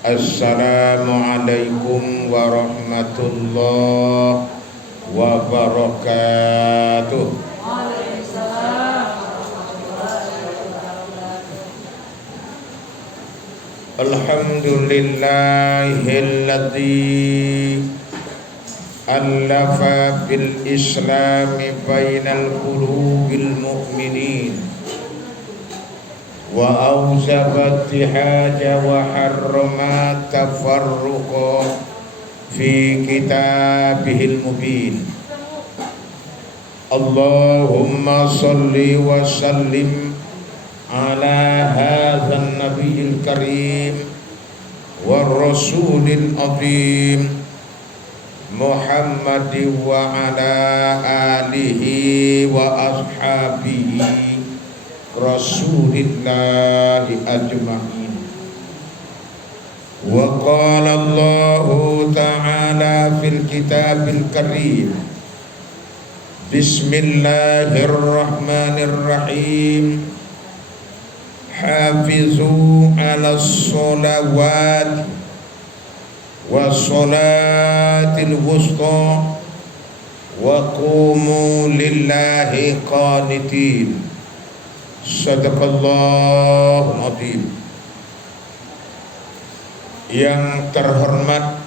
Assalamualaikum warahmatullahi wabarakatuh. Alhamdulillahilladzi allafa bil islami bainal qulubil mu'minin wa awjaba ittihaja wa harrama tafarruqa fi kitabihil mubin. Allahumma salli wa sallim ala hadzal nabiyil karim war rasulil azim Muhammadin wa ala alihi wa ashabihi Rasulillahi ajma'in. Wa qala Allahu ta'ala fil kitabil karim. Bismillahirrahmanirrahim. Hafizu 'alas sholawat wa sholatil wusta wa qumu lillahi qanitin. Sadaqallahul azim. Yang terhormat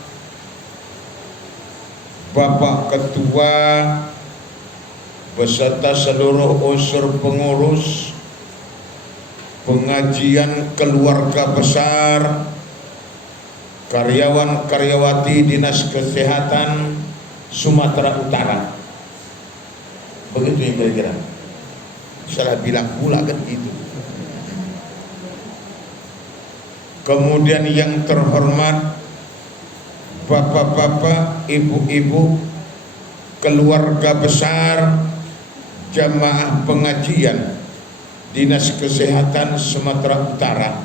Bapak Ketua beserta seluruh unsur pengurus pengajian keluarga besar, karyawan-karyawati Dinas Kesehatan Sumatera Utara. Begitu yang kira-kira. Salah bilang pula kan gitu. Kemudian yang terhormat bapak-bapak, ibu-ibu, keluarga besar jamaah pengajian Dinas Kesehatan Sumatera Utara.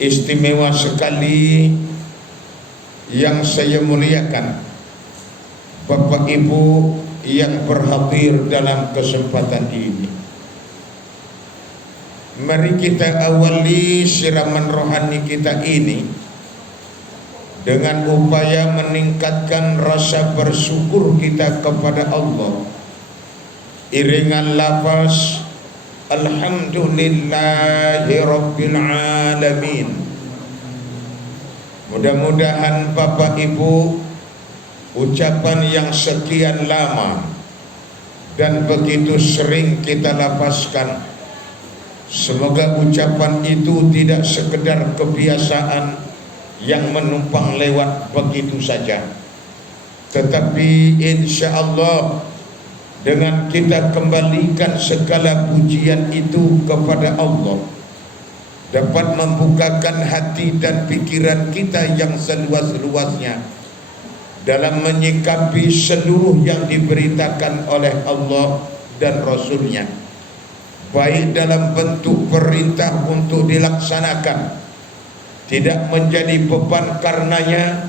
Istimewa sekali yang saya muliakan Bapak Ibu yang berhadir dalam kesempatan ini. Mari kita awali siraman rohani kita ini dengan upaya meningkatkan rasa bersyukur kita kepada Allah. Iringan lafaz Alhamdulillahi Rabbil Alamin. Mudah-mudahan Bapak Ibu, ucapan yang sekian lama dan begitu sering kita lafazkan, semoga ucapan itu tidak sekedar kebiasaan yang menumpang lewat begitu saja, tetapi insya Allah dengan kita kembalikan segala pujian itu kepada Allah, dapat membukakan hati dan pikiran kita yang seluas-luasnya dalam menyikapi seluruh yang diberitakan oleh Allah dan Rasulnya, baik dalam bentuk perintah untuk dilaksanakan, tidak menjadi beban karenanya,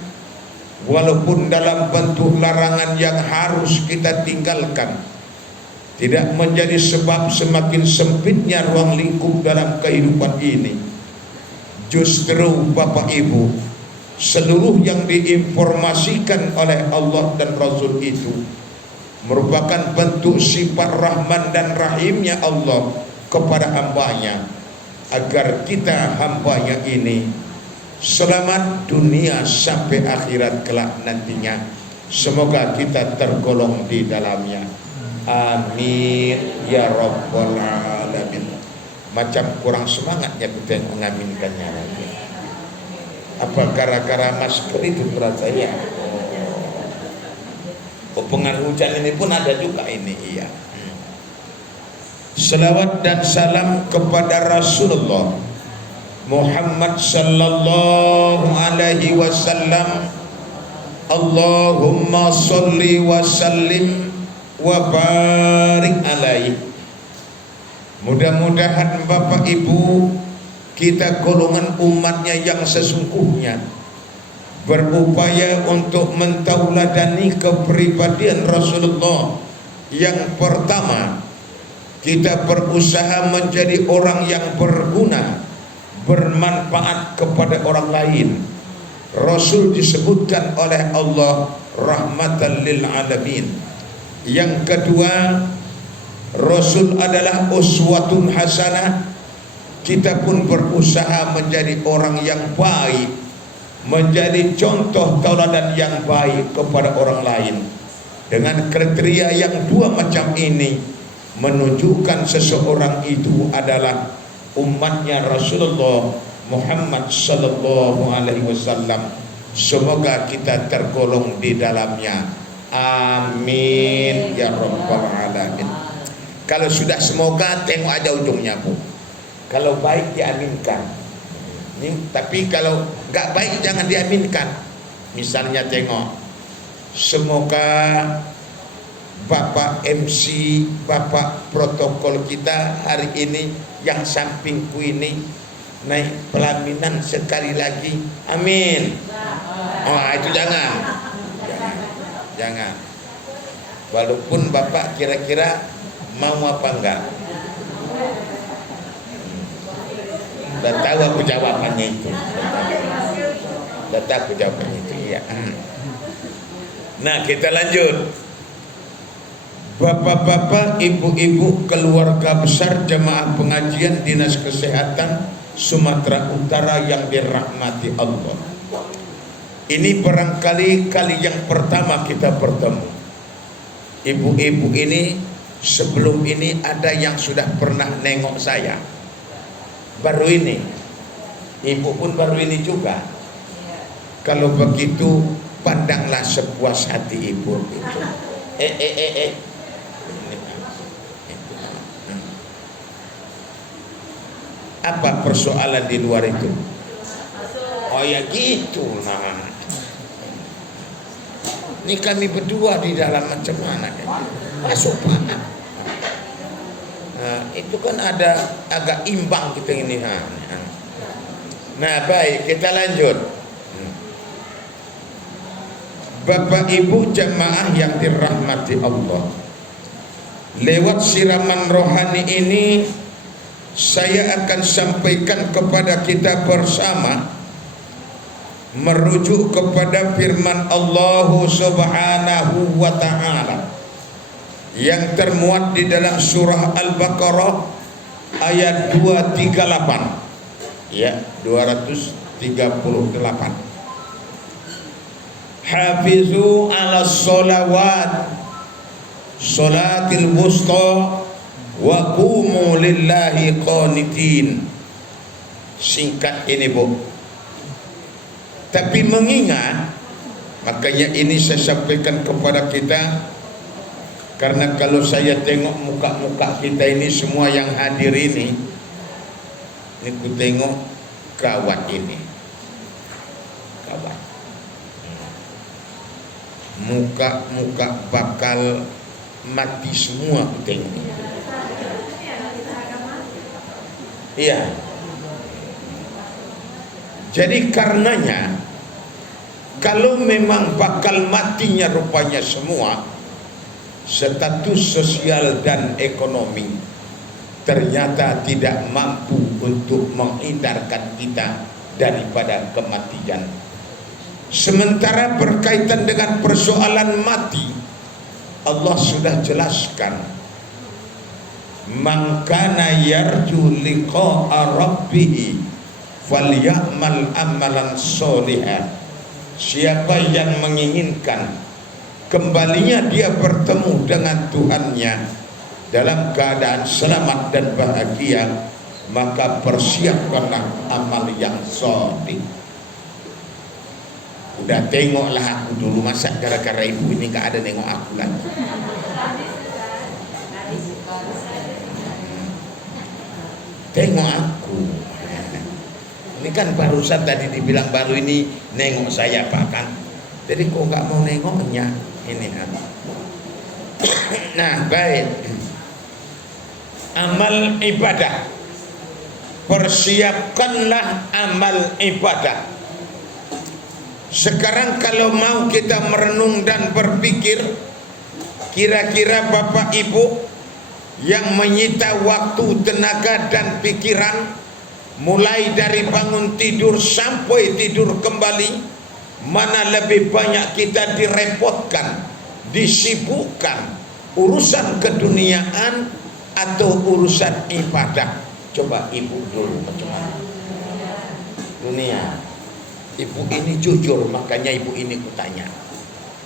walaupun dalam bentuk larangan yang harus kita tinggalkan, tidak menjadi sebab semakin sempitnya ruang lingkup dalam kehidupan ini. Justru Bapak Ibu, seluruh yang diinformasikan oleh Allah dan Rasul itu merupakan bentuk sifat Rahman dan Rahimnya Allah kepada hambanya, agar kita hambanya ini selamat dunia sampai akhirat kelak nantinya. Semoga kita tergolong di dalamnya. Amin ya rabbal alamin. Macam kurang semangatnya kita mengaminkannya lagi. Apa gara-gara masker itu berat saya? Oh, pengaruh hujan ini pun ada juga ini, iya. Selawat dan salam kepada Rasulullah Muhammad sallallahu alaihi wasallam. Allahumma salli wa sallim wa barik alaihi. Mudah-mudahan Bapak Ibu, kita golongan umatnya yang sesungguhnya berupaya untuk mentauladani kepribadian Rasulullah. Yang pertama, kita berusaha menjadi orang yang berguna bermanfaat kepada orang lain. Rasul disebutkan oleh Allah rahmatan lil alamin. Yang kedua, Rasul adalah uswatun hasanah. Kita pun berusaha menjadi orang yang baik, menjadi contoh tauladan yang baik kepada orang lain. Dengan kriteria yang dua macam ini menunjukkan seseorang itu adalah umatnya Rasulullah Muhammad sallallahu alaihi wasallam. Semoga kita tergolong di dalamnya. Amin ya rabbal alamin. Kalau sudah semoga, tengok aja ujungnya, Bu. Kalau baik diaminkan. Tapi kalau nggak baik jangan diaminkan. Misalnya tengok, semoga Bapak MC, Bapak protokol kita hari ini yang sampingku ini naik pelaminan sekali lagi. Amin. Oh, itu jangan. Jangan. Walaupun Bapak kira-kira mau apa enggak. Udah tahu aku jawabannya itu. Udah tahu aku jawabannya itu, ya. Nah, kita lanjut. Bapak-bapak, ibu-ibu, keluarga besar jemaah pengajian Dinas Kesehatan Sumatera Utara yang dirahmati Allah. Ini barangkali kali yang pertama kita bertemu. Ibu-ibu ini sebelum ini ada yang sudah pernah nengok saya. Baru ini. Ibu pun baru ini juga. Kalau begitu pandanglah sepuas hati ibu itu. Apa persoalan di luar itu? Oh ya gitu. Nah, ini kami berdua di dalam macam mana? Masuk Pak. Nah, itu kan ada agak imbang kita ini. Nah, baik, kita lanjut. Bapak Ibu jemaah yang dirahmati Allah, lewat siraman rohani ini saya akan sampaikan kepada kita bersama merujuk kepada firman Allah Subhanahu wa ta'ala yang termuat di dalam surah Al-Baqarah ayat 238, ya, 238. Hafizu ala sholawat sholatil wusta wa qumu lillahi qanitin. Singkat ini, Bu. Tapi mengingat, makanya ini saya sampaikan kepada kita, karena kalau saya tengok muka-muka kita ini semua yang hadir ini ku tengok gawat ini. Gawat. Muka-muka bakal mati semua ku tengok. Iya. Jadi karenanya, kalau memang bakal matinya rupanya semua, status sosial dan ekonomi ternyata tidak mampu untuk menghindarkan kita daripada kematian. Sementara berkaitan dengan persoalan mati, Allah sudah jelaskan, man kana yarju liqa'a rabbih falyamal amalan sholihan. Siapa yang menginginkan kembalinya dia bertemu dengan Tuhannya dalam keadaan selamat dan bahagia, maka persiapkanlah amal yang sholih. Udah tengoklah aku dulu, masa gara-gara ibu ini gak ada nengok aku lagi. Tengok aku. Ini kan barusan tadi dibilang baru ini nengok saya Pak kan. Jadi kok nggak mau nengoknya ini kan. Nah, baik. Amal ibadah. Persiapkanlah amal ibadah. Sekarang kalau mau kita merenung dan berpikir, kira-kira Bapak Ibu yang menyita waktu, tenaga dan pikiran mulai dari bangun tidur sampai tidur kembali, mana lebih banyak kita direpotkan, disibukkan urusan keduniaan atau urusan ibadah? Coba ibu dulu macam mana? Dunia. Ibu ini jujur, makanya ibu ini kutanya.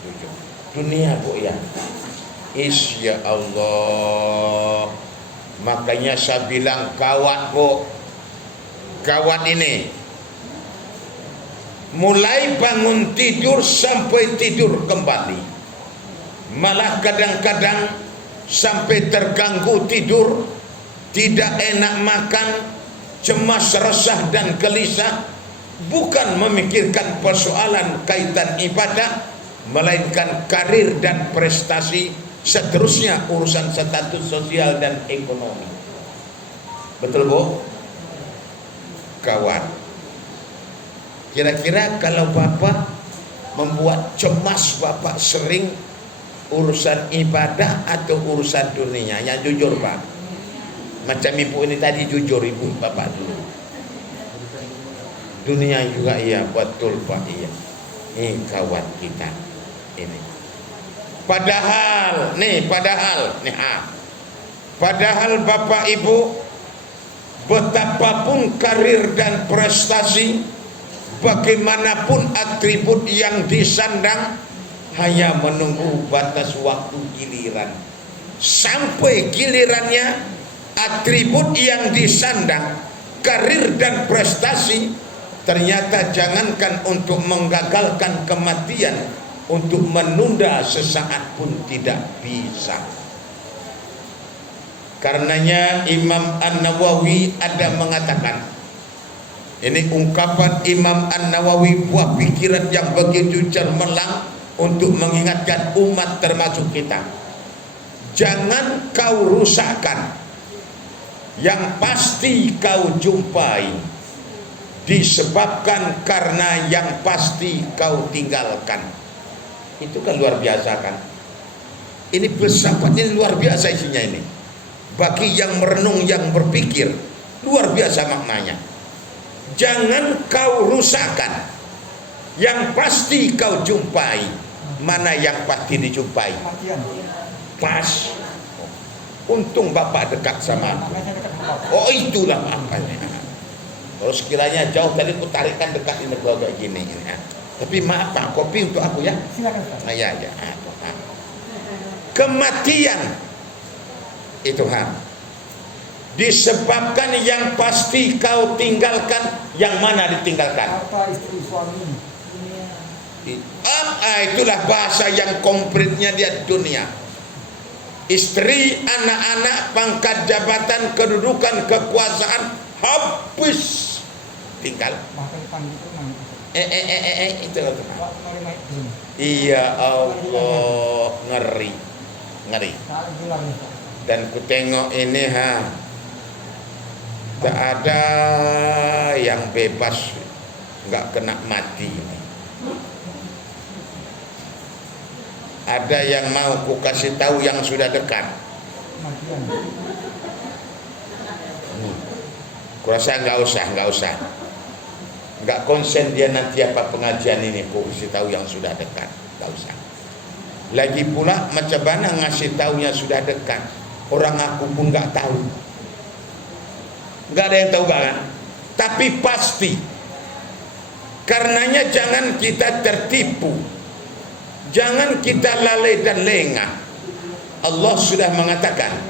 Jujur. Dunia bu ya. Ya Allah. Makanya saya bilang kawat bu. Kawat ini. Mulai bangun tidur sampai tidur kembali. Malah kadang-kadang sampai terganggu tidur, tidak enak makan, cemas, resah dan gelisah, bukan memikirkan persoalan kaitan ibadah, melainkan karir dan prestasi, seterusnya urusan status sosial dan ekonomi. Betul bu? Kawan, kira-kira kalau bapak membuat cemas, bapak sering urusan ibadah atau urusan dunia? Yang jujur pak, macam ibu ini tadi jujur, ibu bapak dulu. Dunia juga iya, betul pak, iya. Ini kawan kita ini. Padahal bapak ibu, betapapun karir dan prestasi, bagaimanapun atribut yang disandang, hanya menunggu batas waktu giliran. Sampai gilirannya, atribut yang disandang, karir dan prestasi, ternyata jangankan untuk menggagalkan kematian, untuk menunda sesaat pun tidak bisa. Karenanya Imam An-Nawawi ada mengatakan, ini ungkapan Imam An-Nawawi, buah pikiran yang begitu cermelang untuk mengingatkan umat termasuk kita. Jangan kau rusakkan yang pasti kau jumpai, disebabkan karena yang pasti kau tinggalkan. Itu kan luar biasa kan? Ini filsafat ini luar biasa isinya ini. Bagi yang merenung, yang berpikir, luar biasa maknanya. Jangan kau rusakkan yang pasti kau jumpai. Mana yang pasti dijumpai? Pas. Untung bapak dekat sama aku. Oh itulah makanya. Kalau sekiranya jauh tadi aku tarikkan dekat ini kayak gini. Tapi maaf pak, kopi untuk aku ya. Silakan pak. Nah, ya. Kematian itu disebabkan yang pasti kau tinggalkan. Yang mana ditinggalkan? Apa istri suami? Itulah bahasa yang konkretnya dia dunia. Istri, anak-anak, pangkat jabatan, kedudukan, kekuasaan, habis tinggal. Itu iya Allah, ngeri. Dan ku tengok ini tak ada yang bebas, nggak kena mati ini. Ada yang mau ku kasih tahu yang sudah dekat. Kurasa nggak usah. Nggak konsen dia nanti apa pengajian ini, ku kasih tahu yang sudah dekat. Nggak usah. Lagi pula macam mana ngasih tahu yang sudah dekat? Orang aku pun nggak tahu. Nggak ada yang tahu kan? Tapi pasti. Karenanya jangan kita tertipu. Jangan kita lalai dan lengah. Allah sudah mengatakan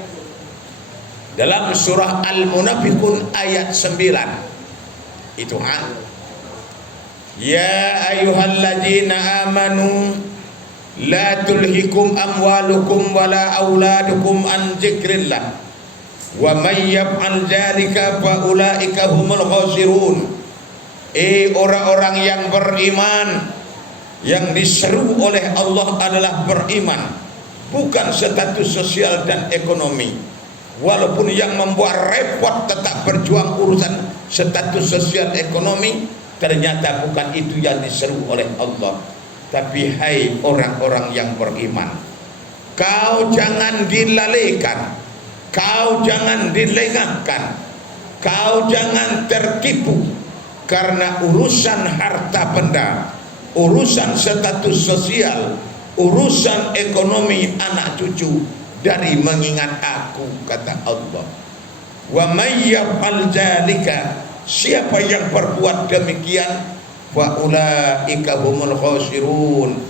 dalam surah Al-Munafiqun ayat 9. Itu ya ayyuhalladzina amanu la tulhikum amwalukum wala auladukum an dzikrillah wa may yaf'al dzalika fa ulaika humul khasirun. Orang-orang yang beriman, yang diseru oleh Allah adalah beriman, bukan status sosial dan ekonomi. Walaupun yang membuat repot tetap berjuang urusan status sosial ekonomi, ternyata bukan itu yang diseru oleh Allah. Tapi hai orang-orang yang beriman, kau jangan dilalaikan, kau jangan dilengahkan Kau jangan tertipu karena urusan harta benda, urusan status sosial, urusan ekonomi anak cucu dari mengingat aku, kata Allah. Wa may yaf'al dzalika, siapa yang berbuat demikian, fa ulaika humul khasirun,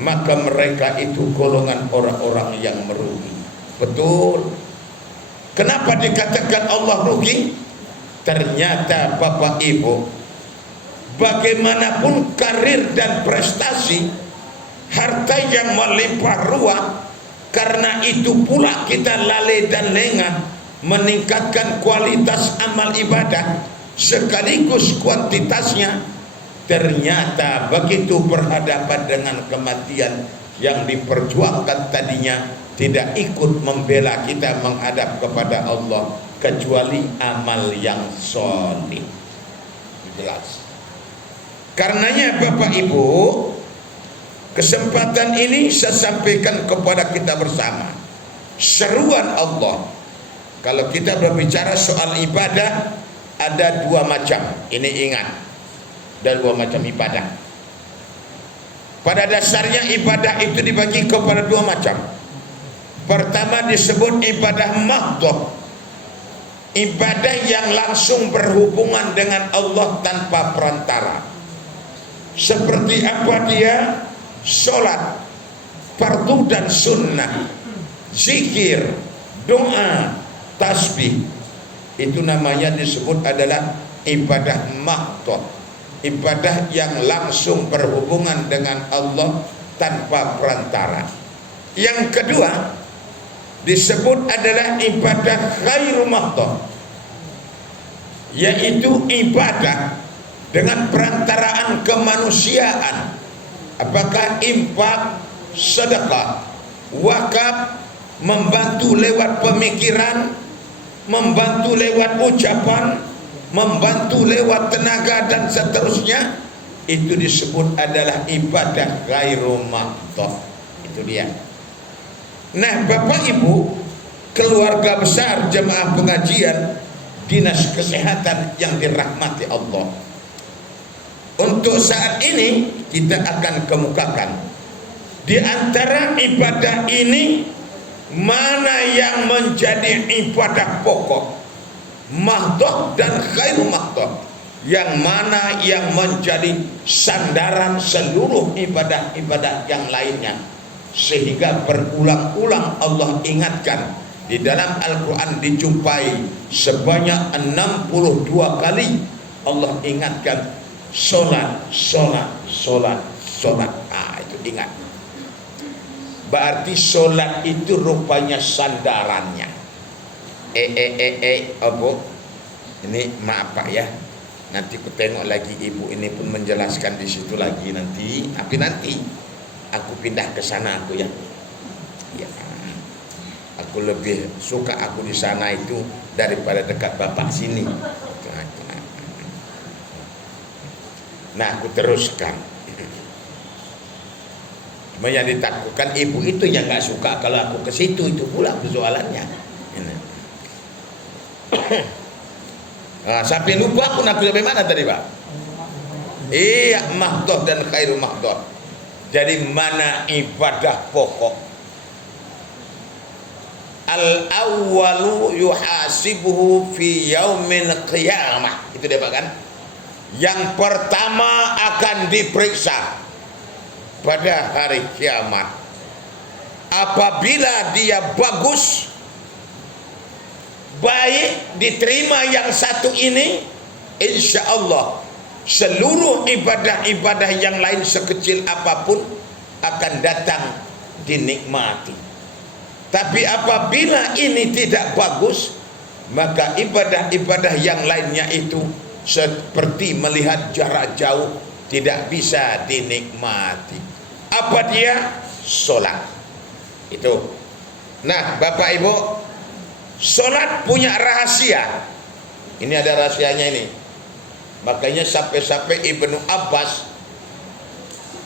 maka mereka itu golongan orang-orang yang merugi. Betul. Kenapa dikatakan Allah rugi? Ternyata Bapak Ibu, bagaimanapun karir dan prestasi, harta yang melimpah ruah, karena itu pula kita lalai dan lengah meningkatkan kualitas amal ibadah sekaligus kuantitasnya. Ternyata begitu berhadapan dengan kematian, yang diperjuangkan tadinya tidak ikut membela kita menghadap kepada Allah, kecuali amal yang soleh. Jelas. Karenanya Bapak Ibu, kesempatan ini saya sampaikan kepada kita bersama. Seruan Allah, kalau kita berbicara soal ibadah, ada dua macam. Ini ingat, ada dua macam ibadah. Pada dasarnya ibadah itu dibagi kepada dua macam. Pertama disebut ibadah mahdhah, ibadah yang langsung berhubungan dengan Allah tanpa perantara. Seperti apa dia? Sholat, fardu dan sunnah, zikir, doa, tasbih. Itu namanya disebut adalah ibadah mahdhah, ibadah yang langsung berhubungan dengan Allah tanpa perantara. Yang kedua disebut adalah ibadah ghairu mahdhah, yaitu ibadah dengan perantaraan kemanusiaan. Apakah infak, sedekah, wakaf, membantu lewat pemikiran, membantu lewat ucapan, membantu lewat tenaga dan seterusnya. Itu disebut adalah ibadah ghairu mahdhah. Itu dia. Nah Bapak Ibu, keluarga besar jemaah pengajian dinas kesehatan yang dirahmati Allah, untuk saat ini kita akan kemukakan di antara ibadah ini mana yang menjadi ibadah pokok, mahdhah dan ghairu mahdhah, yang mana yang menjadi sandaran seluruh ibadah-ibadah yang lainnya. Sehingga berulang-ulang Allah ingatkan di dalam Al-Quran, dijumpai sebanyak 62 kali Allah ingatkan sholat, sholat, sholat, sholat. Itu ingat. Berarti sholat itu rupanya sandarannya. Abu, ini maaf Pak ya, nanti ku tengok lagi ibu ini pun menjelaskan di situ lagi nanti. Tapi nanti aku pindah ke sana aku ya. Ya. Aku lebih suka aku di sana itu daripada dekat Bapak sini. Nah, aku teruskan. Cuma yang ditakutkan ibu itu yang nggak suka kalau aku ke situ, itu pula persoalannya. Nah, sampai lupa aku nak sampai mana tadi Pak? Iya, mahdhah dan ghairu mahdhah. Jadi mana ibadah pokok? Al-awwalu yuhasibuhu fi yaumil qiyamah. Itu dia Pak kan? Yang pertama akan diperiksa pada hari kiamat. Apabila dia bagus, baik, diterima yang satu ini, insya Allah seluruh ibadah-ibadah yang lain sekecil apapun akan datang dinikmati. Tapi apabila ini tidak bagus, maka ibadah-ibadah yang lainnya itu seperti melihat jarak jauh, tidak bisa dinikmati. Apa dia? Sholat. Itu. Nah Bapak Ibu, sholat punya rahasia. Ini ada rahasianya ini. Makanya sampai-sampai Ibnu Abbas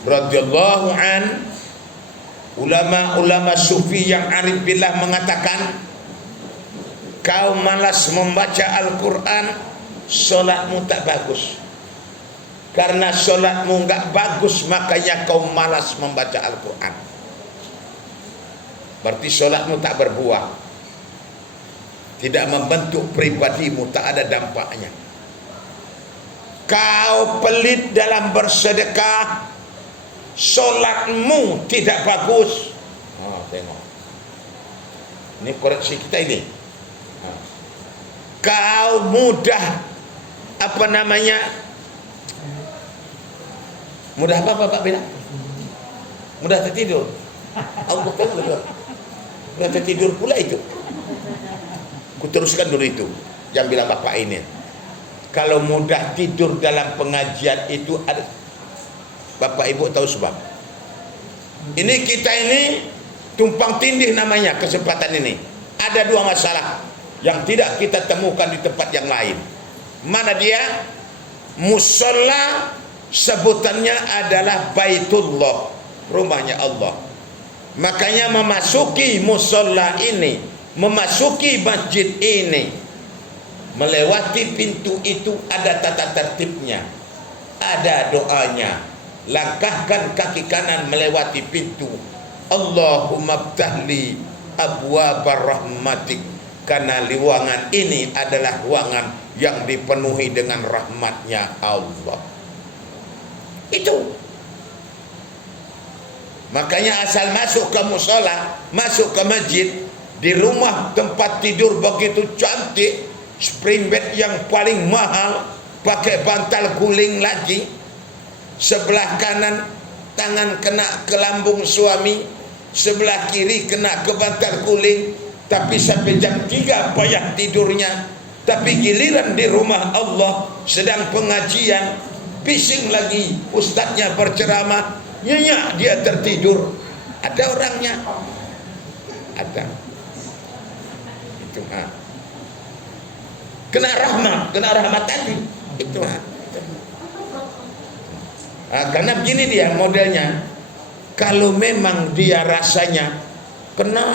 radhiyallahu an, ulama-ulama sufi yang arif billah mengatakan, kau malas membaca Al-Quran, solatmu tak bagus. Karena solatmu enggak bagus, makanya kau malas membaca Al-Quran. Berarti solatmu tak berbuah, tidak membentuk pribadimu, tak ada dampaknya. Kau pelit dalam bersedekah, solatmu tidak bagus. Tengok, ini koreksi kita ini. Kau mudah mudah apa Bapak bilang? Mudah tertidur. Allah tahu betul. Mudah tertidur pula itu. Kuteruskan dulu itu yang bilang Bapak ini. Kalau mudah tidur dalam pengajian itu ada, Bapak Ibu tahu sebab. Ini kita ini tumpang tindih namanya kesempatan ini. Ada dua masalah yang tidak kita temukan di tempat yang lain. Mana dia? Musola sebutannya adalah Baitullah, rumahnya Allah. Makanya memasuki musola ini, memasuki masjid ini, melewati pintu itu ada tata tertibnya, ada doanya. Langkahkan kaki kanan melewati pintu. Allahumma ftahli abwabar rahmatik, karena ruangan ini adalah ruangan yang dipenuhi dengan rahmatnya Allah. Itu makanya asal masuk ke musola, masuk ke masjid, di rumah tempat tidur begitu cantik, spring bed yang paling mahal, pakai bantal guling lagi, sebelah kanan tangan kena ke lambung suami, sebelah kiri kena ke bantal guling, tapi sampai jam 3 payah tidurnya. Tapi giliran di rumah Allah sedang pengajian, bising lagi ustadznya berceramah, nyenyak dia tertidur. Ada orangnya, ada itu. Kena rahmat tadi itu. Karena begini dia modelnya. Kalau memang dia rasanya kena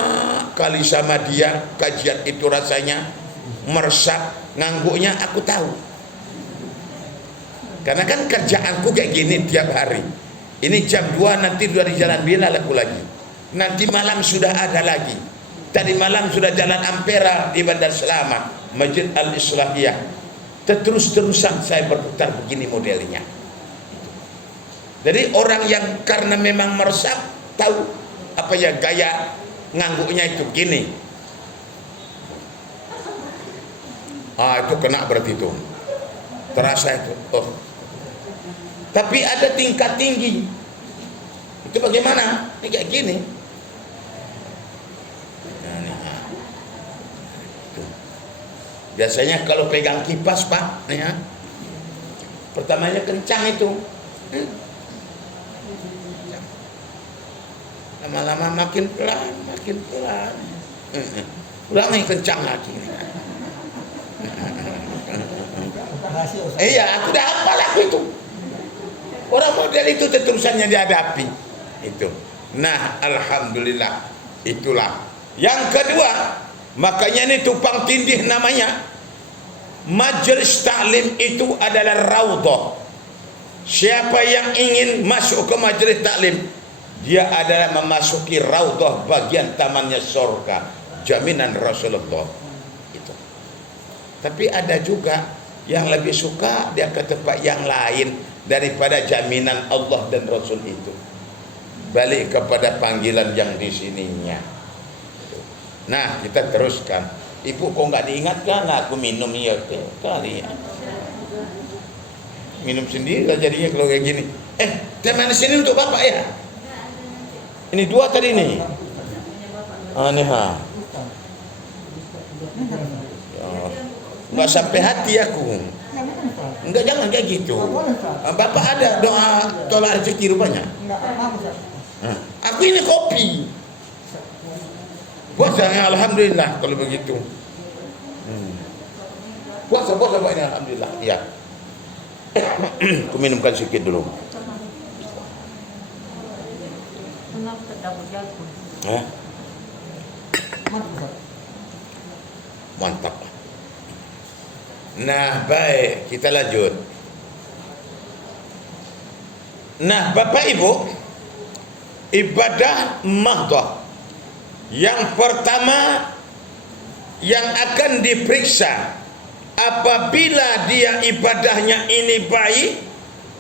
kali sama dia, kajian itu rasanya meresap, ngangguknya aku tahu. Karena kan kerjaanku kayak gini tiap hari. Ini jam 2 nanti sudah di Jalan Bilal aku lagi. Nanti malam sudah ada lagi. Tadi malam sudah Jalan Ampera di Bandar Selamat, Masjid Al-Islahiyah. Terus-terusan saya berputar begini modelnya. Jadi orang yang karena memang meresap, tahu apa ya gaya ngangguknya itu gini. Itu kena berarti itu. Terasa itu. Tapi ada tingkat tinggi. Itu bagaimana? Ini kayak gini. Biasanya kalau pegang kipas Pak, ya, pertamanya kencang itu. Lama-lama makin pelan. Ulangi kencang lagi. Iya, aku udah hafal aku itu. Orang model itu terusannya dihadapi. Itu. Nah, alhamdulillah, itulah. Yang kedua, makanya ini tumpang tindih namanya. Majelis taklim itu adalah raudhah. Siapa yang ingin masuk ke majelis taklim, dia adalah memasuki raudhah, bagian tamannya surga, jaminan Rasulullah itu. Tapi ada juga yang lebih suka dia ke tempat yang lain daripada jaminan Allah dan Rasul itu. Balik kepada panggilan yang di sininya. Nah, kita teruskan. Ibu kok nggak diingatkan? Aku minum ya kali ya. Minum sendiri lah jadinya kalau kayak gini. Teh manis ini untuk Bapak ya? Ini 2 tadi nih. Aneh ha. Nggak sampai hati aku. Enggak, jangan kayak gitu. Bapak ada doa tolak rezeki rupanya. Aku ini kopi. Puasa ya, alhamdulillah kalau begitu. Puasa Pak ini alhamdulillah. Ya. Aku minumkan sedikit dulu. Mantap. Nah, baik, kita lanjut. Nah, Bapak Ibu, ibadah mahdhah yang pertama yang akan diperiksa apabila dia ibadahnya ini baik,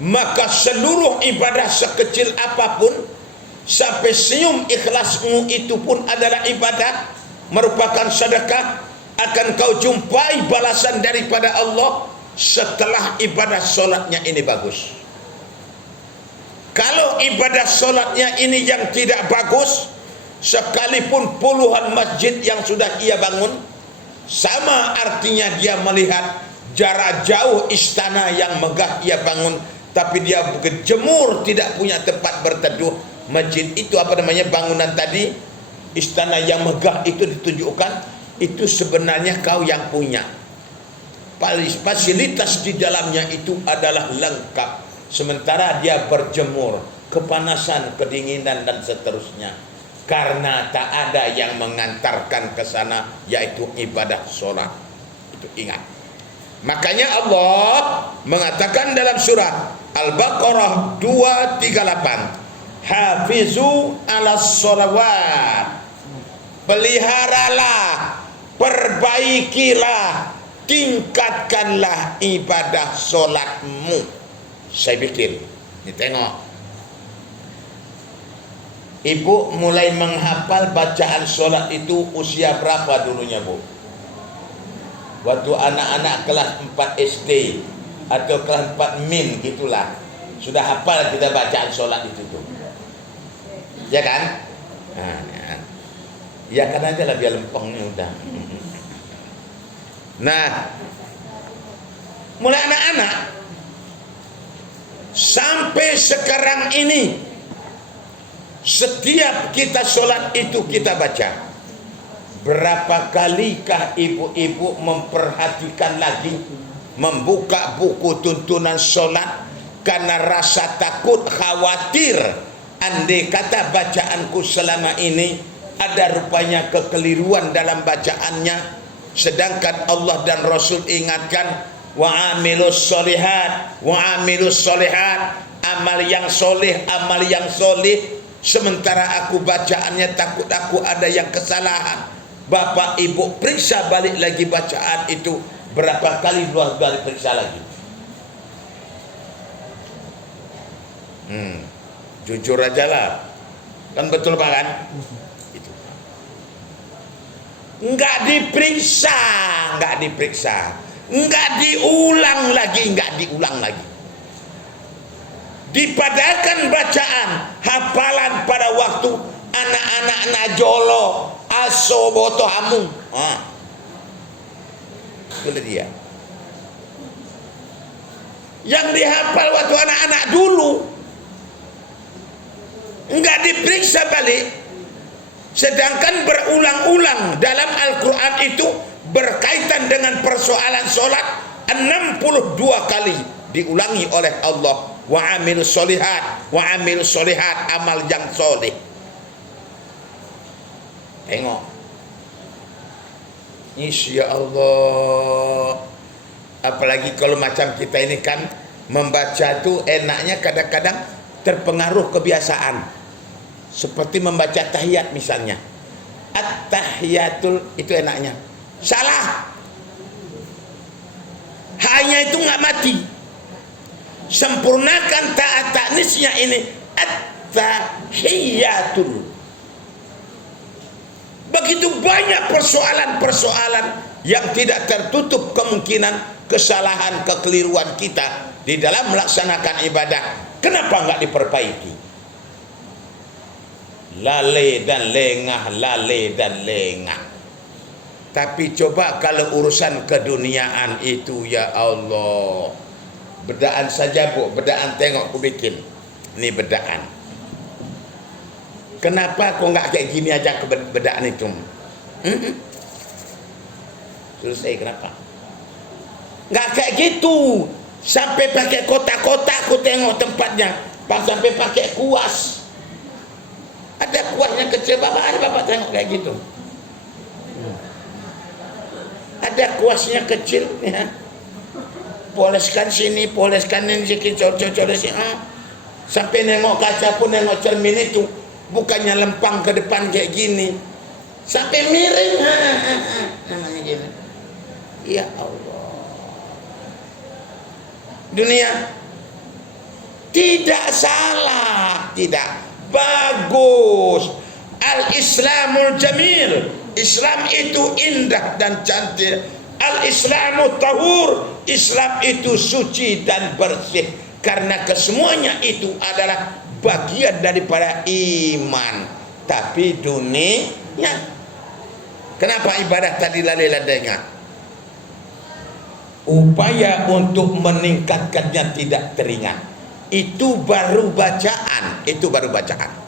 maka seluruh ibadah sekecil apapun sampai senyum ikhlasmu itu pun adalah ibadah, merupakan sedekah, akan kau jumpai balasan daripada Allah setelah ibadah solatnya ini bagus. Kalau ibadah solatnya ini yang tidak bagus, sekalipun puluhan masjid yang sudah ia bangun, sama artinya dia melihat jarak jauh istana yang megah ia bangun, tapi dia berjemur, tidak punya tempat berteduh. Masjid itu apa namanya, bangunan tadi, istana yang megah itu ditunjukkan, itu sebenarnya kau yang punya. Fasilitas di dalamnya itu adalah lengkap, sementara dia berjemur, kepanasan, kedinginan dan seterusnya, karena tak ada yang mengantarkan ke sana, yaitu ibadah sholat. Itu ingat. Makanya Allah mengatakan dalam surah Al-Baqarah 238, hafizu ala sholawat, peliharalah, perbaikilah, tingkatkanlah ibadah sholatmu. Saya bikin, ini tengok, ibu mulai menghafal bacaan sholat itu usia berapa dulunya, Bu? Waktu anak-anak kelas 4 SD atau kelas 4 min gitulah, sudah hafal kita bacaan sholat itu tuh, ya kan? Nah, ya kan aja lah biar lempengnya udah. Nah, mulai anak-anak sampai sekarang ini, setiap kita sholat itu kita baca. Berapa kalikah ibu-ibu memperhatikan lagi, membuka buku tuntunan sholat, karena rasa takut, khawatir, andai kata bacaanku selama ini ada rupanya kekeliruan dalam bacaannya, sedangkan Allah dan Rasul ingatkan, wa amilus solihat, wa amilus solihat, amal yang soleh, amal yang soleh, sementara aku bacaannya takut aku ada yang kesalahan. Bapak ibu periksa balik lagi bacaan itu, berapa kali, 2 kali periksa lagi. Jujur aja lah, kan betul Pak kan? Itu. Enggak diperiksa, enggak diulang lagi. Dipadatkan bacaan, hafalan pada waktu anak-anak najolo, aso boto hamu. Itu dia. Yang dihafal waktu anak-anak dulu, enggak diperiksa balik, sedangkan berulang-ulang dalam Al-Quran itu berkaitan dengan persoalan sholat 62 kali diulangi oleh Allah, wa amilus solihat, wa amilus solihat, amal yang soleh. Tengok, insya Allah. Apalagi kalau macam kita ini kan membaca tuh enaknya kadang-kadang terpengaruh kebiasaan, seperti membaca tahiyat misalnya, at-tahiyatul, itu enaknya salah, hanya itu nggak mati. Sempurnakan ta'at ta'nisnya ini, at-tahiyatul. Begitu banyak persoalan-persoalan yang tidak tertutup kemungkinan kesalahan, kekeliruan kita di dalam melaksanakan ibadah. Kenapa nggak diperbaiki? Lale dan lengah. Tapi coba kalau urusan keduniaan itu, ya Allah, bedaan saja Bu, bedaan, tengok aku bikin ini bedaan. Kenapa kok nggak kayak gini aja ke bedaan itu? Selesai, kenapa? Nggak kayak gitu, sampai pakai kotak-kotak, aku tengok tempatnya, sampai pakai kuas. Ada kuasnya kecil, bapak tengok kayak gitu. ada kuasnya kecil ya. Poleskan sini, poleskan ini sedikit, cocok sini. Sampai nengok kaca pun, nengok cermin itu bukannya lempang ke depan kayak gini, sampai miring. Namanya gini. Ya Allah. Dunia tidak salah, tidak, bagus. Al-Islamul Jamil, Islam itu indah dan cantik. Al-Islamu tahur, Islam itu suci dan bersih. Karena kesemuanya itu adalah bagian daripada iman. Tapi dunia, kenapa ibadah tadi lalai-ladainya? Upaya untuk meningkatkannya tidak teringat. Itu baru bacaan, itu baru bacaan.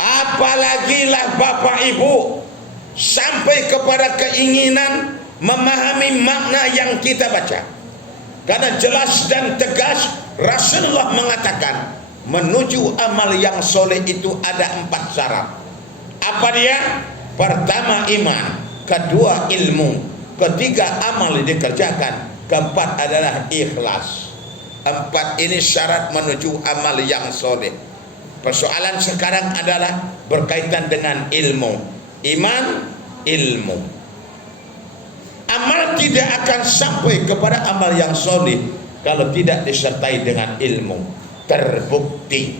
Apalagi lah Bapak Ibu sampai kepada keinginan memahami makna yang kita baca. Karena jelas dan tegas Rasulullah mengatakan menuju amal yang soleh itu ada 4 syarat. Apa dia? Pertama iman, kedua ilmu, ketiga amal dikerjakan, keempat adalah ikhlas. 4 ini syarat menuju amal yang soleh. Persoalan sekarang adalah berkaitan dengan ilmu. Iman, ilmu. Amal tidak akan sampai kepada amal yang soleh kalau tidak disertai dengan ilmu. Terbukti.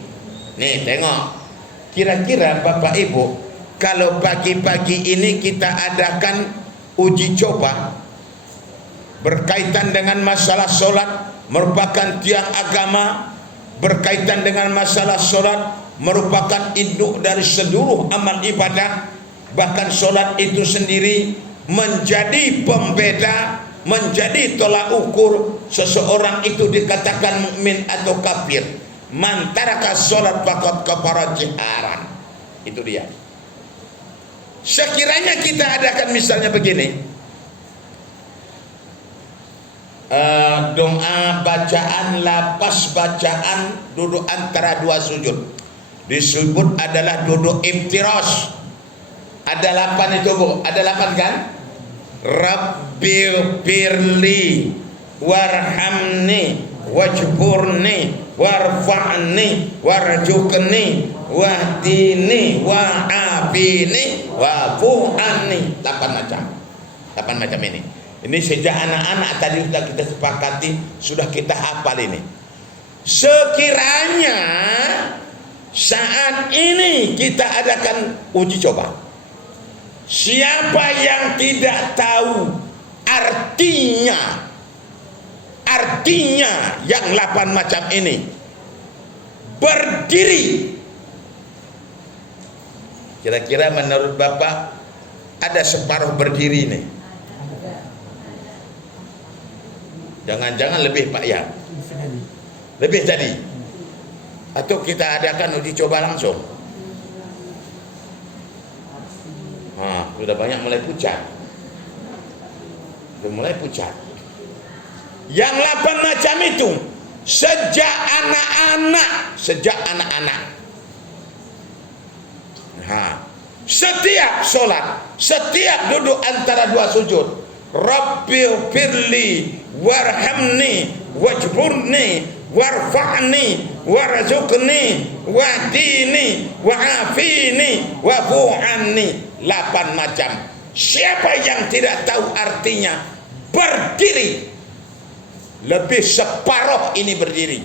Nih tengok. Kira-kira Bapak Ibu, kalau pagi-pagi ini kita adakan uji coba berkaitan dengan masalah solat, merupakan tiang agama, berkaitan dengan masalah solat merupakan induk dari seluruh amal ibadah. Bahkan solat itu sendiri menjadi pembeda, menjadi tolak ukur seseorang itu dikatakan mukmin atau kafir. Man taraka solat faqad kafara jiharan. Itu dia. Sekiranya kita adakan misalnya begini, doa bacaan, lapas bacaan, duduk antara 2 sujud, disebut adalah duduk iftiras. Ada 8 itu Bu, ada 8 kan? Rabbil firli warhamni wajburni warfa'ni warjukni wahdini wa'afini wa'fu'ani. 8 macam. 8 macam ini. Ini sejak anak-anak tadi sudah kita sepakati, sudah kita hafal ini. Sekiranya saat ini kita adakan uji coba, siapa yang tidak tahu artinya yang 8 macam ini, berdiri. Kira-kira menurut Bapak ada separuh berdiri nih? Jangan-jangan lebih Pak ya? Lebih tadi? Atau kita adakan uji coba langsung? Sudah banyak mulai pucat. Sudah mulai pucat. Yang 8 macam itu sejak anak-anak. Setiap sholat, setiap duduk antara 2 sujud, Rabbil firli warhamni wajburni warfa'ni warzuqni wahdini wa'afini wa'fu'anni. 8 macam. Siapa yang tidak tahu artinya, berdiri. Lebih separuh ini berdiri,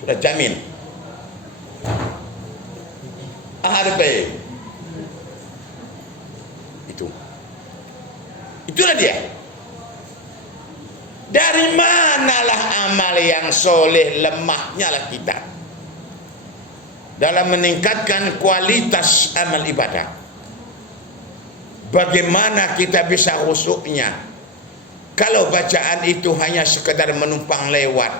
sudah jamin. Itulah dia. Dari manalah amal yang soleh? Lemahnya lah kita dalam meningkatkan kualitas amal ibadah. Bagaimana kita bisa khusyuknya kalau bacaan itu hanya sekedar menumpang lewat?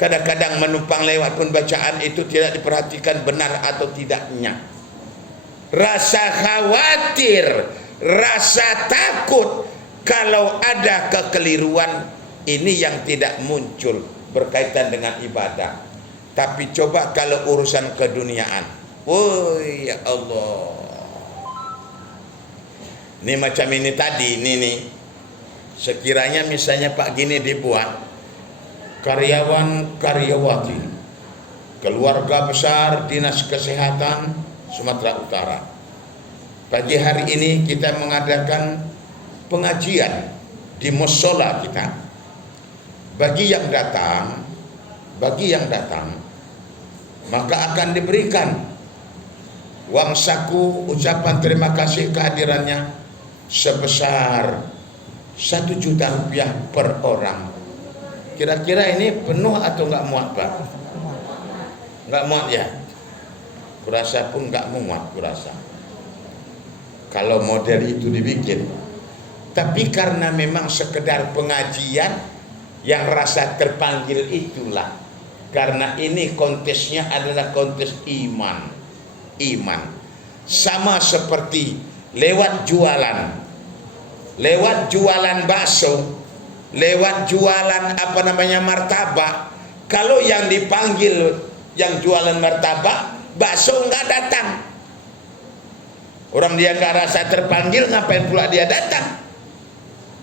Kadang-kadang menumpang lewat pun bacaan itu tidak diperhatikan benar atau tidaknya. Rasa khawatir, rasa takut kalau ada kekeliruan, ini yang tidak muncul berkaitan dengan ibadah. Tapi coba kalau urusan keduniaan, oh ya Allah, Ini macam ini tadi, ini nih. Sekiranya misalnya Pak gini dibuat, karyawan karyawati, keluarga besar Dinas Kesehatan Sumatera Utara. Pagi hari ini kita mengadakan pengajian di musola kita. Bagi yang datang, maka akan diberikan uang saku ucapan terima kasih kehadirannya sebesar 1 juta rupiah per orang. Kira-kira ini penuh atau nggak muat, Pak? Nggak muat ya? Kurasa pun nggak muat, kurasa. Kalau model itu dibikin. Tapi karena memang sekedar pengajian, yang rasa terpanggil itulah. Karena ini kontesnya adalah kontes iman. Sama seperti lewat jualan bakso, lewat jualan martabak. Kalau yang dipanggil yang jualan martabak, bakso nggak datang. Orang dia nggak rasa terpanggil, ngapain pula dia datang?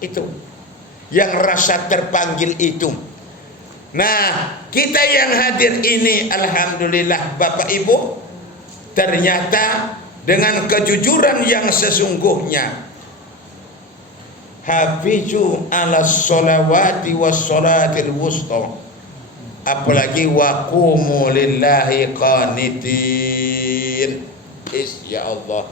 Itu yang rasa terpanggil itu. Nah, kita yang hadir ini, alhamdulillah Bapak Ibu, ternyata dengan kejujuran yang sesungguhnya, hafizu ala sholawati was sholatil wusta, apalagi wa qumu lillahi qanitin. Ya Allah,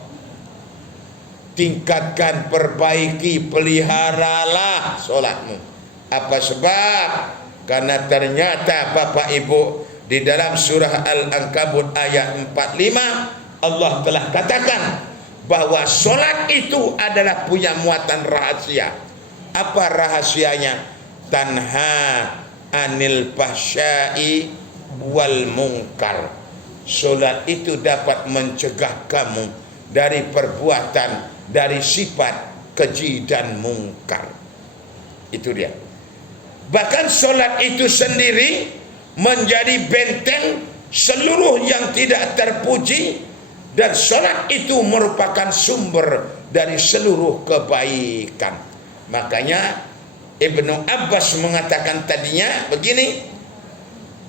tingkatkan, perbaiki, peliharalah sholatmu. Apa sebab? Karena ternyata Bapak Ibu, di dalam surah Al-Ankabut ayat 45 Allah telah katakan bahwa sholat itu adalah punya muatan rahasia. Apa rahasianya? Tanha anil fahsya'i wal munkar. Sholat itu dapat mencegah kamu dari perbuatan, dari sifat keji dan mungkar. Itu dia. Bahkan sholat itu sendiri menjadi benteng seluruh yang tidak terpuji, dan sholat itu merupakan sumber dari seluruh kebaikan. Makanya Ibnu Abbas mengatakan tadinya begini,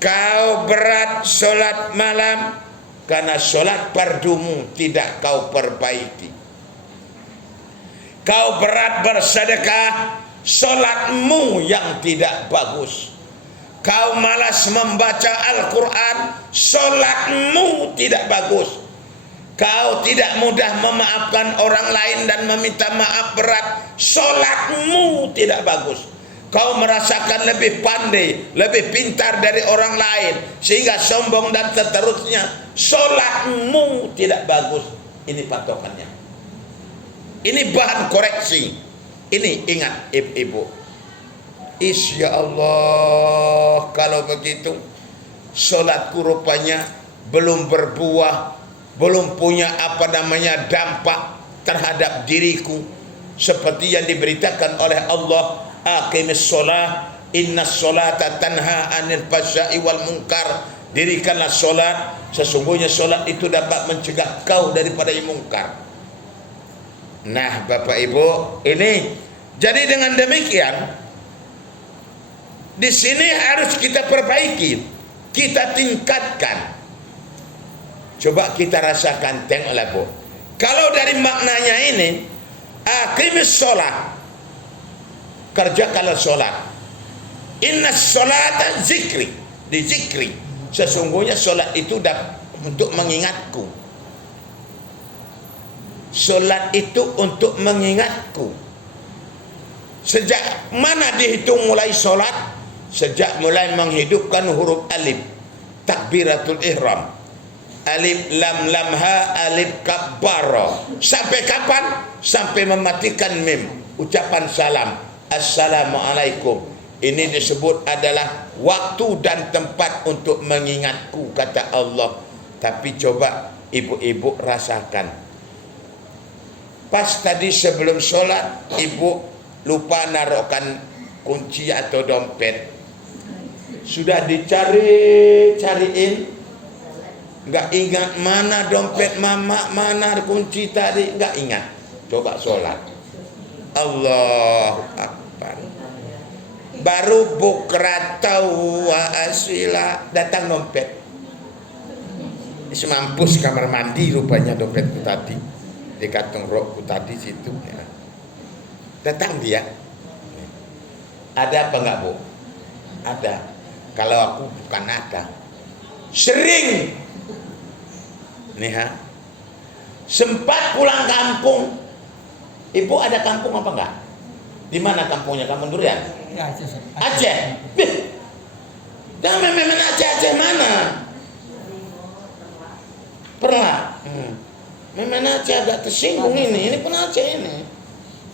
kau berat sholat malam karena sholat fardumu tidak kau perbaiki. Kau berat bersedekah, sholatmu yang tidak bagus. Kau malas membaca Al-Quran, sholatmu tidak bagus. Kau tidak mudah memaafkan orang lain dan meminta maaf berat, sholatmu tidak bagus. Kau merasakan lebih pandai, lebih pintar dari orang lain, sehingga sombong dan seterusnya, sholatmu tidak bagus. Ini patokannya. Ini bahan koreksi. Ini ingat ibu-ibu. Insya Allah, kalau begitu sholatku rupanya belum berbuah, belum punya dampak terhadap diriku, seperti yang diberitakan oleh Allah, aqimis sholat innas sholata tanha anil fahsya'i wal munkar. Dirikanlah sholat, sesungguhnya sholat itu dapat mencegah kau daripada yang mungkar. Nah Bapak Ibu, ini jadi dengan demikian di sini harus kita perbaiki, kita tingkatkan. Coba kita rasakan, tengoklah Bu. Kalau dari maknanya ini, aqimis sholat, kerjakanlah sholat. Inna sholata zikri, dizikri. Sesungguhnya sholat itu untuk mengingatku. Sholat itu untuk mengingatku. Sejak mana dihitung mulai sholat? Sejak mulai menghidupkan huruf alif, takbiratul ihram, alif lam lam ha alif kabbara. Sampai kapan? Sampai mematikan mim, ucapan salam, assalamualaikum. Ini disebut adalah waktu dan tempat untuk mengingatku, kata Allah. Tapi coba ibu-ibu rasakan, pas tadi sebelum sholat ibu lupa naruhkan kunci atau dompet, sudah dicariin, nggak ingat mana dompet mama, mana kunci tadi, nggak ingat. Coba sholat. Allahu Akbar. Baru bukratan wa asila, datang dompet. Semampus kamar mandi rupanya dompetku tadi, di kantong rokku tadi situ. Ya. Datang dia. Ada apa enggak, Bu? Ada. Kalau aku bukan ada. Sering. Nih ha. Sempat pulang kampung. Ibu ada kampung apa enggak? Di mana kampungnya? Kampung Durian? Ya, Aceh. Aceh. Jangan memang Aceh mana? Pernah. Memang Aceh agak tersinggung ini. Ini pun Aceh ini.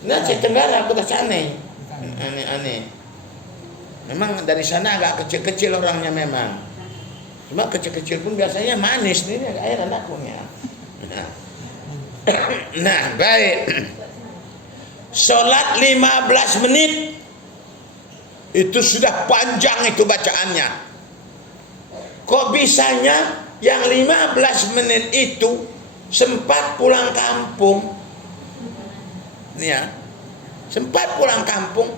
Ini Aceh Tenggara, Kota Sanai. Aneh-aneh. Memang dari sana agak kecil-kecil orangnya memang. Cuma kecil-kecil pun biasanya manis nih, agak air anaknya. Nah, baik. Sholat 15 menit itu sudah panjang itu bacaannya. Kok bisanya yang 15 menit itu sempat pulang kampung? Nih ya, sempat pulang kampung,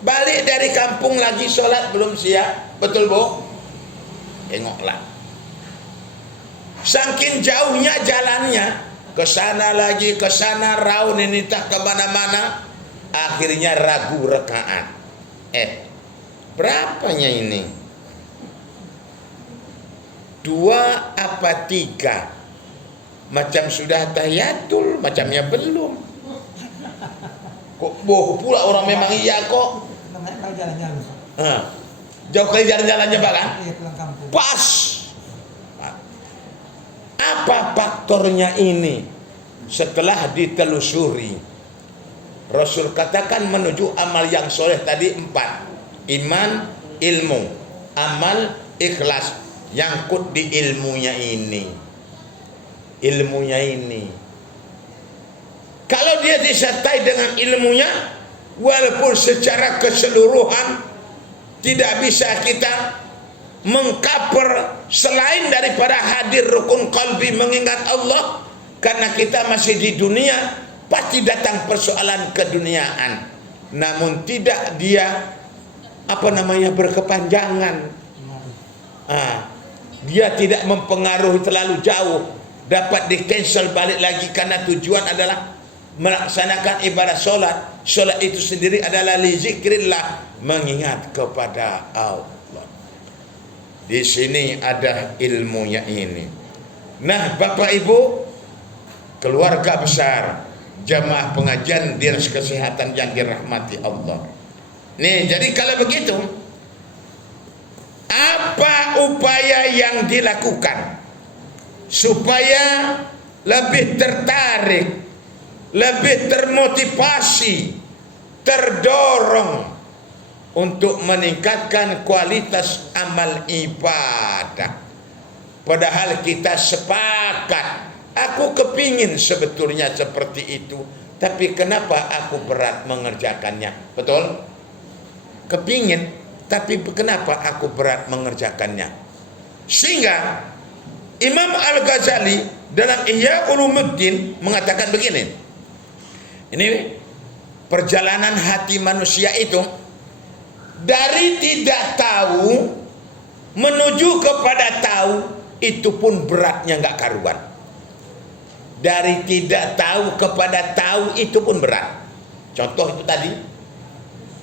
balik dari kampung lagi sholat belum siap, betul Bu? Tengoklah, saking jauhnya jalannya, ke sana lagi, ke sana raun ini tak kemana-mana, akhirnya ragu rakaat. Berapanya ini? 2 apa 3? Macam sudah tahiyatul, macamnya belum. Kok boh pula orang memang iya kok. Jauh kali jalan-jalannya Pak kan? Pas. Apa faktornya ini? Setelah ditelusuri, Rasul katakan menuju amal yang soleh tadi 4. Iman, ilmu, amal, ikhlas. Nyangkut di ilmunya ini. Ilmunya ini. Kalau dia disertai dengan ilmunya, walaupun secara keseluruhan tidak bisa kita mengcover selain daripada hadir rukun qalbi mengingat Allah, karena kita masih di dunia, pasti datang persoalan keduniaan. Namun tidak dia berkepanjangan. Dia tidak mempengaruhi terlalu jauh, dapat di cancel balik lagi, karena tujuan adalah melaksanakan ibadah solat. Solat itu sendiri adalah li zikrillah, mengingat kepada Allah. Di sini ada ilmunya ini. Nah, Bapak Ibu, keluarga besar jamaah pengajian Dinas Kesehatan yang dirahmati Allah. Nih, jadi kalau begitu, apa upaya yang dilakukan supaya lebih tertarik, lebih termotivasi, terdorong untuk meningkatkan kualitas amal ibadah? Padahal kita sepakat, aku kepingin sebetulnya seperti itu, tapi kenapa aku berat mengerjakannya? Betul? Kepingin, tapi kenapa aku berat mengerjakannya? Sehingga Imam Al-Ghazali dalam Ihya Ulumuddin mengatakan begini. Ini perjalanan hati manusia itu dari tidak tahu menuju kepada tahu, itu pun beratnya nggak karuan. Dari tidak tahu kepada tahu itu pun berat. Contoh itu tadi,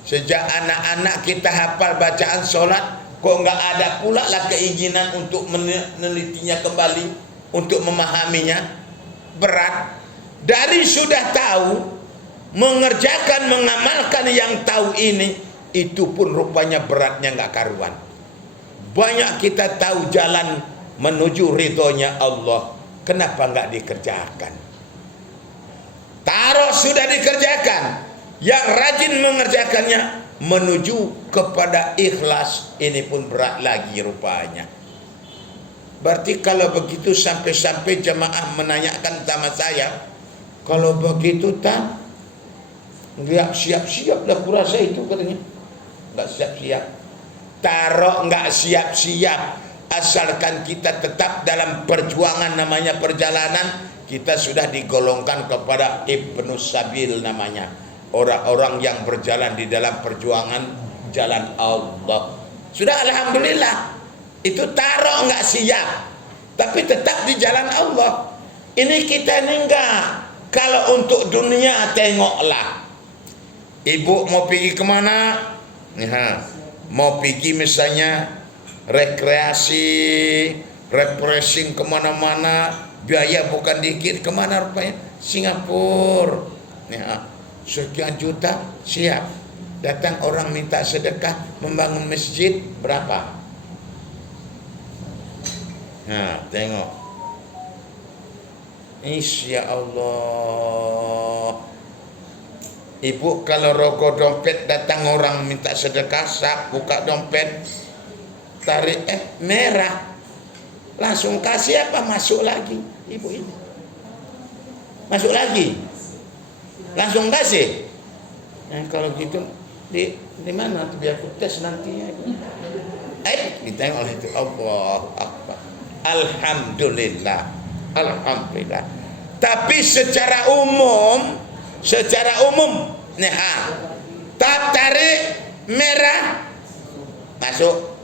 sejak anak-anak kita hafal bacaan sholat, kok nggak ada pula lah keinginan untuk menelitinya kembali, untuk memahaminya. Berat. Dari sudah tahu, mengerjakan, mengamalkan yang tahu ini, itu pun rupanya beratnya nggak karuan. Banyak kita tahu jalan menuju ridhonya Allah, kenapa nggak dikerjakan? Taruh sudah dikerjakan, yang rajin mengerjakannya menuju kepada ikhlas, ini pun berat lagi rupanya. Berarti kalau begitu sampai-sampai jemaah menanyakan sama saya, kalau begitu tak nggak siap-siap dah kurasa itu, katanya nggak siap-siap. Taruh nggak siap-siap, asalkan kita tetap dalam perjuangan namanya perjalanan, kita sudah digolongkan kepada Ibnu Sabil namanya, orang-orang yang berjalan di dalam perjuangan jalan Allah. Sudah alhamdulillah, itu taruh nggak siap, tapi tetap di jalan Allah. Ini kita ini enggak. Kalau untuk dunia tengoklah, ibu mau pergi kemana? Mau pergi misalnya rekreasi, refreshing kemana-mana, biaya bukan dikit. Kemana rupanya? Singapura. Sekian juta siap. Datang orang minta sedekah membangun masjid, berapa? Nah, tengok. Insya Allah. Ibu kalau rokok dompet datang orang minta sedekah, sak buka dompet, tarik merah, langsung kasih apa? Masuk lagi. Ibu ini masuk lagi, langsung kasih. Kalau gitu di mana tuh, biar aku tes nantinya. Ditengok oleh itu. Allah Akbar. Alhamdulillah, alhamdulillah. Tapi secara umum, tak tarik merah masuk,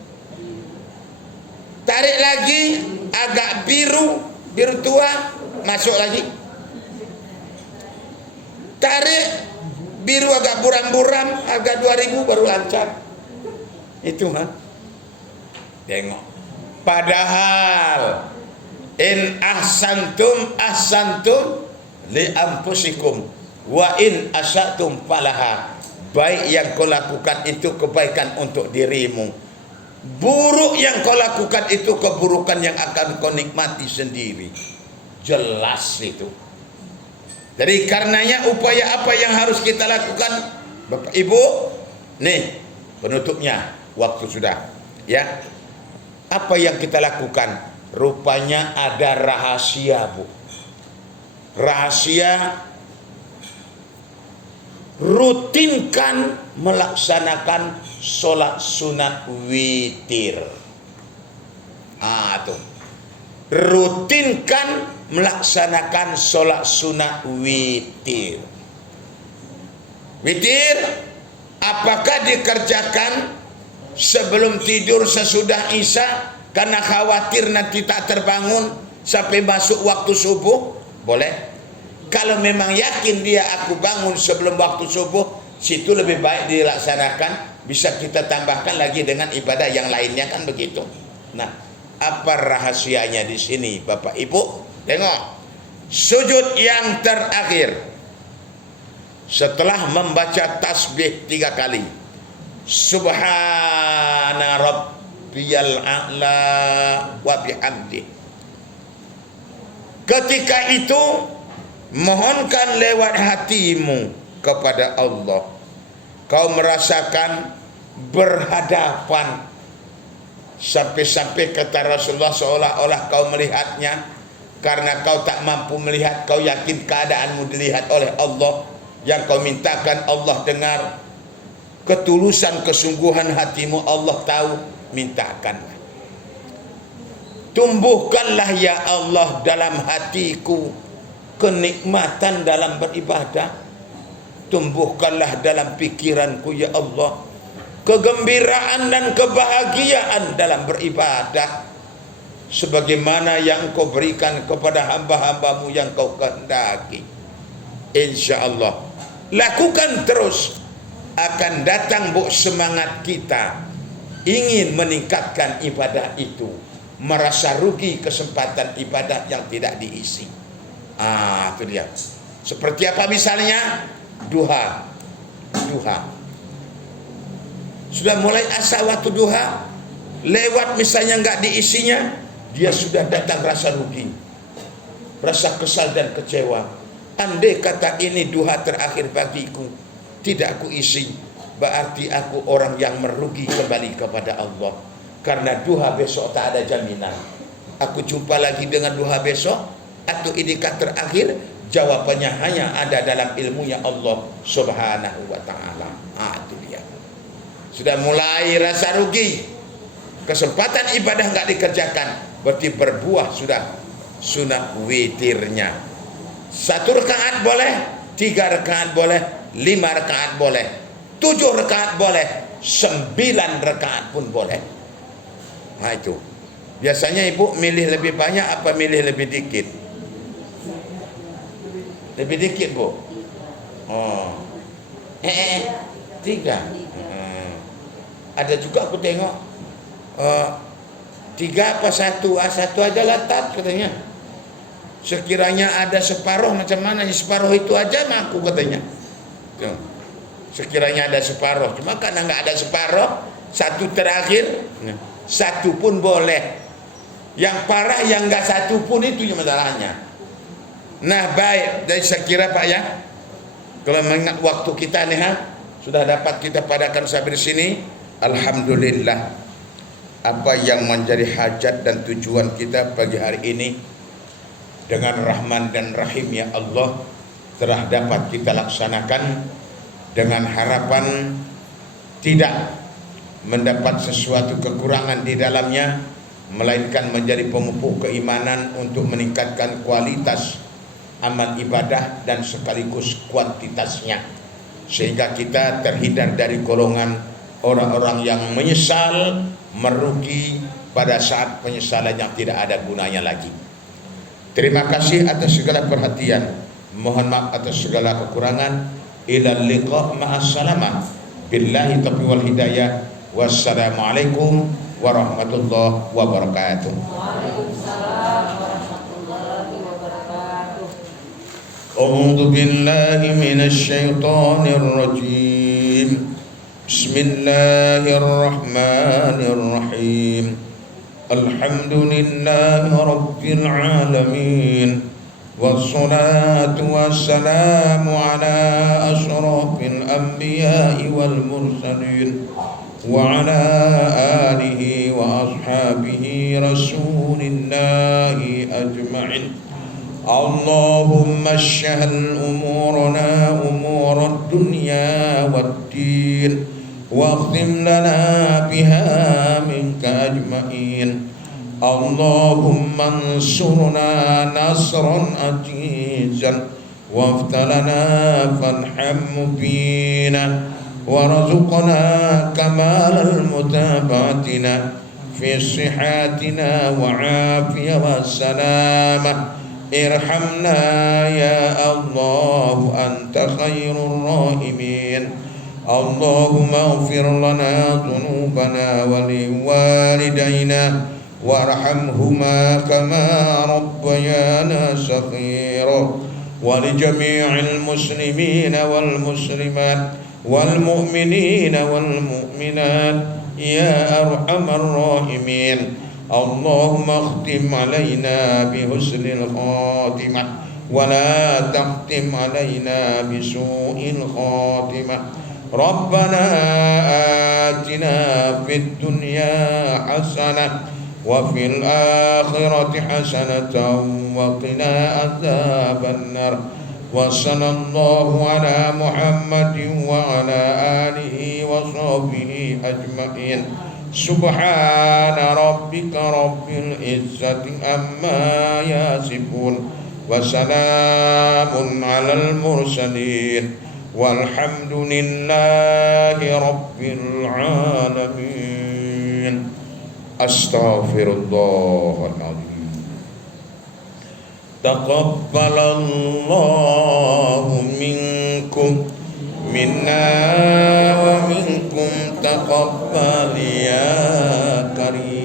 tarik lagi agak biru tua masuk lagi, tarik biru agak buram-buram agak 2000 baru lancar. Itu tengok. Padahal in ahsantum li anfusikum wa in asatum falaha. Baik yang kau lakukan itu kebaikan untuk dirimu, buruk yang kau lakukan itu keburukan yang akan kau nikmati sendiri. Jelas itu. Jadi karenanya upaya apa yang harus kita lakukan, Bapak Ibu? Nih penutupnya, waktu sudah ya. Apa yang kita lakukan? Rupanya ada rahasia, Bu. Rahasia, rutinkan melaksanakan sholat sunat witir. Tuh. Rutinkan melaksanakan sholat sunat witir. Witir, apakah dikerjakan sebelum tidur, sesudah isya, karena khawatir nanti tak terbangun sampai masuk waktu subuh? Boleh. Kalau memang yakin dia aku bangun sebelum waktu subuh, situ lebih baik dilaksanakan. Bisa kita tambahkan lagi dengan ibadah yang lainnya, kan begitu. Nah, apa rahasianya di sini, Bapak Ibu? Tengok, sujud yang terakhir setelah membaca tasbih 3 kali, Subhana rabbiyal a'la wa bihamdi. Ketika itu mohonkan lewat hatimu kepada Allah. Kau merasakan berhadapan, sampai-sampai kata Rasulullah seolah-olah kau melihatnya. Karena kau tak mampu melihat, kau yakin keadaanmu dilihat oleh Allah. Yang kau mintakan Allah dengar. Ketulusan kesungguhan hatimu Allah tahu, mintakanlah. Tumbuhkanlah ya Allah dalam hatiku kenikmatan dalam beribadah. Tumbuhkanlah dalam pikiranku ya Allah kegembiraan dan kebahagiaan dalam beribadah, sebagaimana yang Kau berikan kepada hamba-hambamu yang Kau kehendaki. Insya Allah lakukan terus, akan datang semangat kita ingin meningkatkan ibadah itu, merasa rugi kesempatan ibadah yang tidak diisi. Itu dia. Seperti apa misalnya? Duha. Sudah mulai asa waktu duha, lewat misalnya nggak diisinya, dia sudah datang rasa rugi, rasa kesal dan kecewa. Andai kata ini duha terakhir bagiku, tidak aku isi, berarti aku orang yang merugi kembali kepada Allah. Karena duha besok tak ada jaminan. Aku jumpa lagi dengan duha besok atau inikah terakhir, jawabannya hanya ada dalam ilmunya Allah Subhanahu wa ta'ala. Itu dia. Sudah mulai rasa rugi, kesempatan ibadah nggak dikerjakan, berarti berbuah sudah sunat witirnya. 1 rakaat boleh, 3 rakaat boleh, 5 rakaat boleh, 7 rakaat boleh, 9 rakaat pun boleh. Nah itu. Biasanya ibu milih lebih banyak apa milih lebih dikit? Lebih dikit bu. Oh. 3. Ada juga aku tengok 3 apa 1? 1 aja lah tat katanya. Sekiranya ada separuh macam mana? Separuh itu aja mah aku katanya. Tuh. Sekiranya ada separuh, cuma karena nggak ada separuh, 1 terakhir, 1 pun boleh. Yang parah yang nggak 1 pun itu yang masalahnya. Nah baik, jadi saya kira Pak ya, kalau mengingat waktu kita nih sudah dapat kita padakan sampai di sini. Alhamdulillah, apa yang menjadi hajat dan tujuan kita pagi hari ini dengan Rahman dan Rahim ya Allah telah dapat kita laksanakan, dengan harapan tidak mendapat sesuatu kekurangan di dalamnya, melainkan menjadi pemupuk keimanan untuk meningkatkan kualitas amal ibadah dan sekaligus kuantitasnya, sehingga kita terhindar dari golongan orang-orang yang menyesal, merugi pada saat penyesalan yang tidak ada gunanya lagi. Terima kasih atas segala perhatian, mohon maaf atas segala kekurangan. Ilal liqa ma'assalamah, billahi taufiq wal hidayah. Wassalamualaikum warahmatullahi wabarakatuh. Waalaikumsalam warahmatullahi wabarakatuh. A'udzu billahi minasy syaithanir rajim. Bismillahirrahmanirrahim. Alhamdulillahi rabbil alamin. Wassalatu wassalamu ala asyrafil anbiya'i wal mursalin wa ala alihi wa ashabihi rasulillahi ajma'in. Allahumma syahal umurana umurad dunya waddin wa akhtim lana biha minka ajma'in. Allahumma ansurna nasran ajizan waftalana fanham mubina warzuqna kamalal mutaba'atina fi sihatina wa afiyah wa salamah. Irhamna ya Allah, anta khairur rahimin. Allahumma ighfir lana dhunubana wa liwalidayna warhamhuma kama rabbayana saghira wa li jami'il muslimina wal muslimat wal mu'minina wal mu'minat ya arhamar rahimin. Allahumma khtim alaina bi husnil khatimah wa la takhtim alaina bi su'il khatimah. Rabbana atina fid dunya hasanah wa fil akhirati hasanatan wa qina adzaban nar. Wa sallallahu ala Muhammadin wa ala alihi wa sahbihi ajma'in. Subhana rabbika rabbil izzati amma yasifun wa salamun alal mursalin walhamdulillahi rabbil alamin. Astaghfirullahaladzim. Taqabbalallahu minkum minna wa minkum taqabbal ya karim.